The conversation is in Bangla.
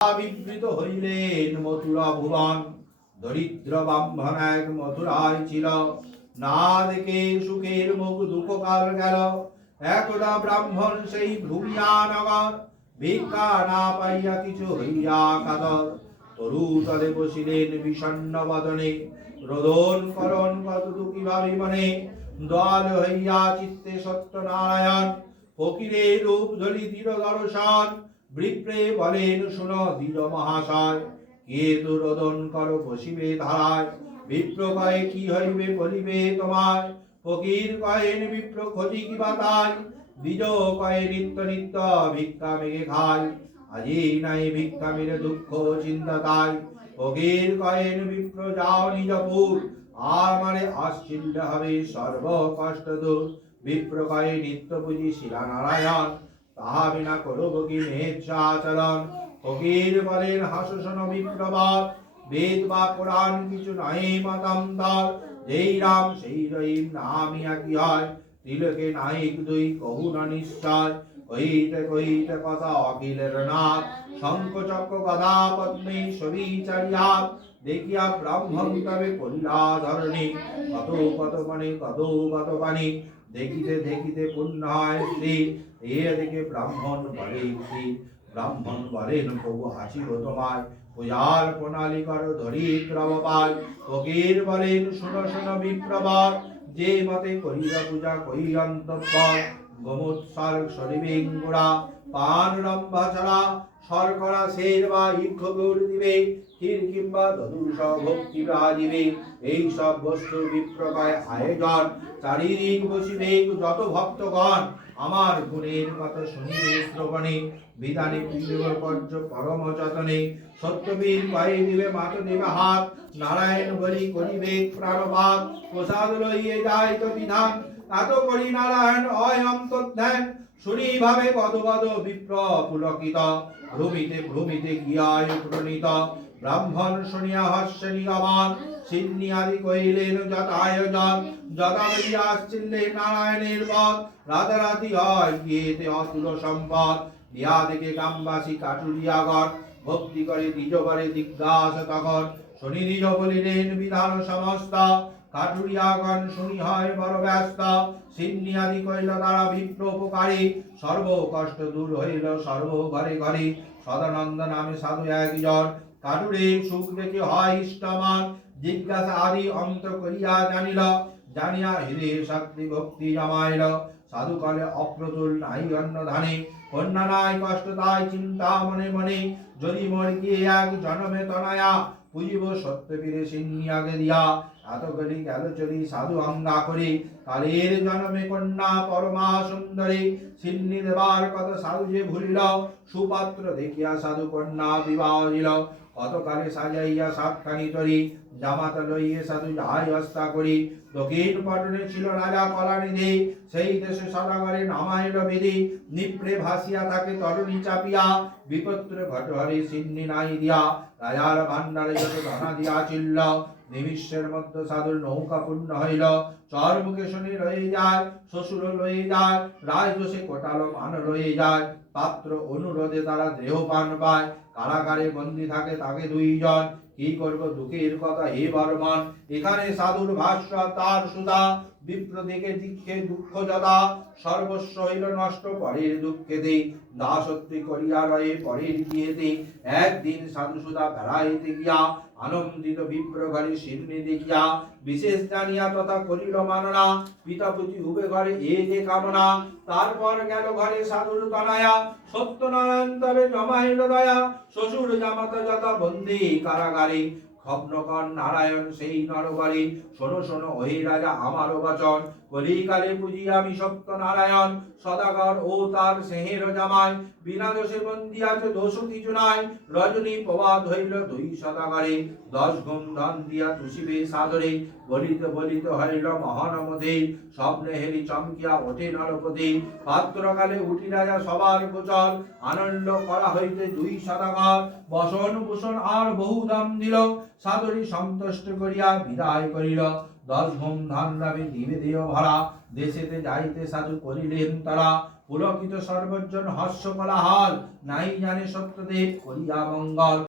বিবৃত হইলেন মথুরা ভুবন। দরিদ্র ব্রাহ্মণ এক মথুরায় ছিল, না দেখে সুখের মুখ দুঃখকাল গেল। একদা ব্রাহ্মণ সেই ভূমিয়া নগর, ভিক্ষা না পাইয়া কিছু হইয়া কাতর। তরু তলে বসিলেন বিষণ্ণ বদনে, রোদন করণ কত দুঃখী ভাবি মনে। দয়াল হইয়া চিত্তে সত্যনারায়ণ, ফকিরের রূপ ধরি দৃঢ় দর্শন। বিপ্রে বলেন শুনো দৃঢ় মহাশয়, কে তো রোদন কর বসিবে ধারায়। বিপ্র কয়ে কি হইবে বলিবে তোমায়, ফকির কয়েন বিপ্র খোঁজি কি বাতায়। দ্বিজ কয়ে নিত্য নিত্য ভিক্ষা মেঘে খায়, আজি নাই ভিক্ষা মেরে দুঃখ চিন্তা তাই। ফকির কয়েন বিপ্র যাও নিজপুর, আর মারে আশ্চিল্য হবে সর্ব কষ্ট দূর। বিপ্র কয়ে নিত্য পুঁজি শিলা নারায়ণ, তাহা বিনা করব কি মেচ্ছাচরণ। ফকির বলেন হাস শোনো বিপ্রবর, বেদ বা কোরআন কিছু নাই মতান্তর। যেই রাম সেই রহিম নামই একই হয়, তিলকে নাইক দুই কহু না নিশ্চয়। কহিতে কহিতে কথা অখিলের নাথ, শঙ্খ চক্র গদা পদ্মে সবিচারিয়া। দেখিয়া ব্রাহ্মণ তবে করিলা ধরণী, কত কত মনে কত কত বাণী। দেখিতে দেখিতে পুণ্য হয় স্ত্রী, এ দেখে ব্রাহ্মণ বলে স্ত্রী। ব্রাহ্মণ বলেন প্রভু হাসিব তোমায়, পূজার প্রণালী করো ধরিত্র পায়। ফকির বলেন শুনো শুনো বিপ্রবর, যে মতে করিবা পূজা কই অন্তঃপর। গোমুৎসর্গ সরিবেঙ্গুড়া পান রম্ভা ছাড়া, শর্করা শের বা ইক্ষ গৌর দিবে। ক্ষীর কিংবা দদুষ ভক্তি রাজিবে, এই সব বস্তু বিপ্রকায় আয়োজন। চারিদিক বসিবে যত ভক্তগণ, আমার গুণের কথা শুনিবে শ্রবণে। বিধানে পৃথিবীর পর্য পরম যতনে, সত্যবীর কয়ে দিবে মাত দেবে হাত। নারায়ণ বলি করিবে প্রাণপাত, প্রসাদ লইয়ে যায় তো বিধান। এত করি নারায়ণ হয় অন্তর্ধ্যান, শুনি ভাবে কত কত বিপ্র পুলকিত। ভ্রমিতে ভ্রমিতে গিয়ায় প্রণীত, ব্রাহ্মণ শুনিয়া হাস্য নিগমন। সিন্নি আদি কহিলেন যথায়োজন, যথা বলিয়া আসছিলেন নারায়ণের পদ। রাতারাতি হয় গিয়েতে অতুল সম্পদ, দিয়া দেখে গ্রামবাসী কাটুরিয়া গড়। ভক্তি করে দ্বিজ করে জিজ্ঞাসা তখন, শুনি দ্বিজ বলিলেন বিধান সমস্ত। কাটুরিয়াগণ শুনি হয় বড় ব্যস্ত, সিন্নি আদি কইল তারা বিপ্র উপকারী। সর্ব কষ্ট দূর হইল সর্ব ঘরে ঘরে, সদানন্দ নামে সাধু একজন। কাটুরের সুখ দেখে হয় ইষ্টমান, জিজ্ঞাসা আদি অন্ত করিয়া জানিল। জানিয়া হৃদয়ে শক্তি ভক্তি জমাইল, সাধু কলে অপ্রতুল নাই অন্য ধানে। কন্যা নাই কষ্ট তাই চিন্তা মনে মনে, যদি মর গিয়ে এক জন্মে তনয়া। পুজিব সত্য বীরে সিন্নি আগে দিয়া, এত গলি গেল চলি সাধু অঙ্গা করি। কালের জন্মে কন্যা পরমা সুন্দরী, সিন্নি দেবার কথা সাধু যে ভুলিল। সুপাত্র দেখিয়া সাধু কন্যা বিবাহ দিল, কতকালে সাজাইয়া সাতখানি তরি। জামাতা লইয়ে সাধু যাই হস্তা করি, দক্ষিণ পটনে ছিল রাজা কলানিধি। সেই দেশে সদাগরে নামাইল বিধি, নিপ্রে ভাসিয়া থাকে তরুণী চাপিয়া। বিপত্র ঘট হরে সিন্নি নাই দিয়া, রাজার ভান্ডারে যত ধনা দিয়া চিল্ল। নিমিষের মধ্যে সাধুর নৌকা পূর্ণ হইল, চর মুখে শুনি রয়ে যায়। শ্বশুর লয়ে যায় রাজদোষে কোটালো মান রয়ে যায়, পাত্র অনুরোধে তারা দেহ পান পায়। কারাগারে বন্দী থাকে তাকে দুইজন, কি করব দুঃখের কথা হে বর্মন। এখানে সাধুর ভাষ্য তার সুধা, বিপ্র দিকে দিক্ষে দুঃখ যদা। সর্বস্ব হইল নষ্ট পরের দুঃখেতে, দাসত্রী করিয়া রয়ে পরের গৃহেতে। একদিন সাধু সুধা বেড়াইতে গিয়া, আনন্দিত বিপ্র ঘরে সিন্নি দেখিয়া। বিশেষ জানিয়া তথা করিল মাননা, পিতা পুতি হুবে ঘরে এ যে কামনা। তারপর গেল ঘরে সাধুর তনয়া, সত্যনারায়ণ তবে জমাইল দয়া। শ্বশুর জামাতা যথা বন্দী কারাগারে, খগ্নকর নারায়ণ সেই নরবরে। শোনো শোনো ওহে রাজা আমার বচন, কলিকালে পুজি আমি সত্যনারায়ণ। সদাগর ও তার স্নেহের জামাই, বিনা দোষে বন্দী আছে দোষ কিছু নাই। রজনী প্রবাদ হইল দুই সদাগরে, 10 গুণ ধন দিয়া তুষিবে সাদরে। বলিতে বলিতে হইল মহানমদে, স্বপ্নে হেরি চমকিয়া ওঠে নরপতি। পাত্রকালে উঠি রাজা সবার গোচর, আনন্দ করা হইতে দুই সদাগর। বসন ভূষণ আর বহু দাম দিল, সাদরে সন্তুষ্ট করিয়া বিদায় করিল। 10 গুণ ধন লাভে দিবে দেহ ভরা, দেশেতে যাইতে সাধু করিলেন তারা। পুলকিত সর্বজন হর্ষ কোলাহল, নাই জানে সত্যদেব করিয়া মঙ্গল।